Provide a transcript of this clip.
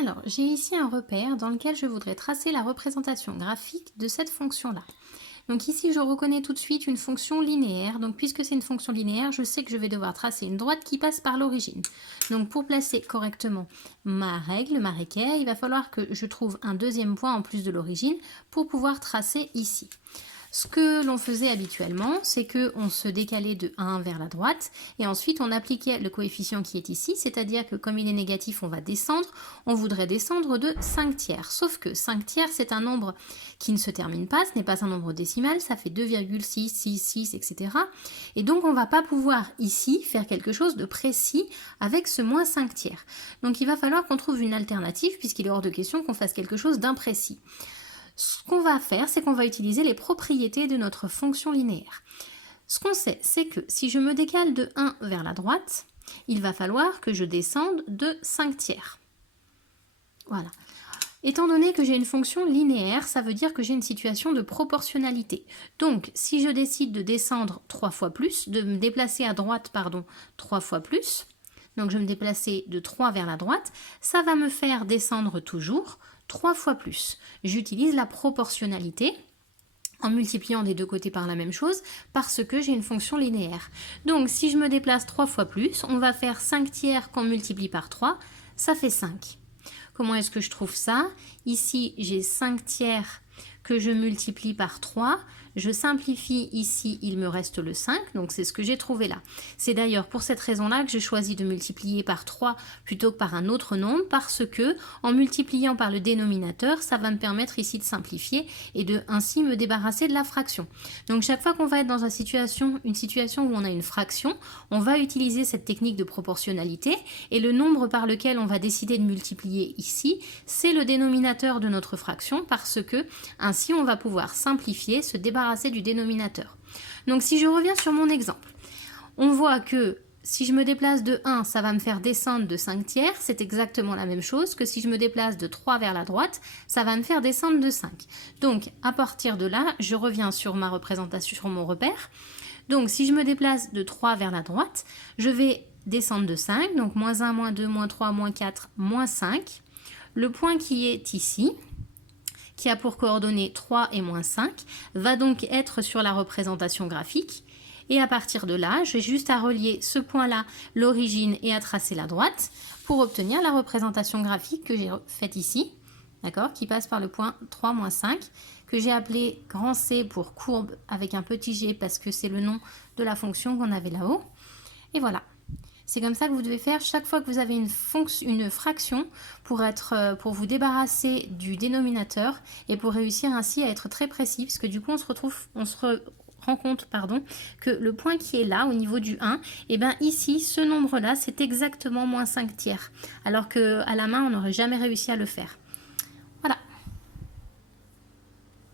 Alors, j'ai ici un repère dans lequel je voudrais tracer la représentation graphique de cette fonction-là. Donc ici, je reconnais tout de suite une fonction linéaire. Donc puisque c'est une fonction linéaire, je sais que je vais devoir tracer une droite qui passe par l'origine. Donc pour placer correctement ma règle, ma équerre, il va falloir que je trouve un deuxième point en plus de l'origine pour pouvoir tracer ici. Ce que l'on faisait habituellement, c'est qu'on se décalait de 1 vers la droite et ensuite on appliquait le coefficient qui est ici, c'est-à-dire que comme il est négatif, on va descendre, on voudrait descendre de 5 tiers. Sauf que 5 tiers, c'est un nombre qui ne se termine pas, ce n'est pas un nombre décimal, ça fait 2,666, etc. Et donc on ne va pas pouvoir ici faire quelque chose de précis avec ce moins 5 tiers. Donc il va falloir qu'on trouve une alternative puisqu'il est hors de question qu'on fasse quelque chose d'imprécis. Ce qu'on va faire, c'est qu'on va utiliser les propriétés de notre fonction linéaire. Ce qu'on sait, c'est que si je me décale de 1 vers la droite, il va falloir que je descende de 5 tiers. Voilà. Étant donné que j'ai une fonction linéaire, ça veut dire que j'ai une situation de proportionnalité. Donc, si je décide de descendre 3 fois plus, de me déplacer à droite, 3 fois plus, donc je vais me déplacer de 3 vers la droite, ça va me faire descendre toujours 3 fois plus. J'utilise la proportionnalité en multipliant des deux côtés par la même chose parce que j'ai une fonction linéaire. Donc si je me déplace 3 fois plus, on va faire 5 tiers qu'on multiplie par 3, ça fait 5. Comment est-ce que je trouve ça? Ici, j'ai 5 tiers que je multiplie par 3. Je simplifie ici, il me reste le 5, donc c'est ce que j'ai trouvé là. C'est d'ailleurs pour cette raison-là que j'ai choisi de multiplier par 3 plutôt que par un autre nombre, parce que en multipliant par le dénominateur, ça va me permettre ici de simplifier et de ainsi me débarrasser de la fraction. Donc chaque fois qu'on va être dans une situation où on a une fraction, on va utiliser cette technique de proportionnalité et le nombre par lequel on va décider de multiplier ici, c'est le dénominateur de notre fraction parce que ainsi on va pouvoir simplifier, se débarrasser du dénominateur. Donc si je reviens sur mon exemple, on voit que si je me déplace de 1, ça va me faire descendre de 5 tiers, c'est exactement la même chose que si je me déplace de 3 vers la droite, ça va me faire descendre de 5. Donc à partir de là, je reviens sur ma représentation, sur mon repère. Donc si je me déplace de 3 vers la droite, je vais descendre de 5, donc moins 1, moins 2, moins 3, moins 4, moins 5. Le point qui est ici, qui a pour coordonnées 3 et moins 5, va donc être sur la représentation graphique. Et à partir de là, j'ai juste à relier ce point-là, l'origine, et à tracer la droite pour obtenir la représentation graphique que j'ai faite ici, d'accord, qui passe par le point 3 moins 5, que j'ai appelé grand C pour courbe avec un petit g parce que c'est le nom de la fonction qu'on avait là-haut. Et voilà. C'est comme ça que vous devez faire chaque fois que vous avez une fraction pour vous débarrasser du dénominateur et pour réussir ainsi à être très précis, parce que du coup on se rend compte que le point qui est là au niveau du 1, et bien ici ce nombre là c'est exactement moins 5 tiers, alors qu'à la main on n'aurait jamais réussi à le faire.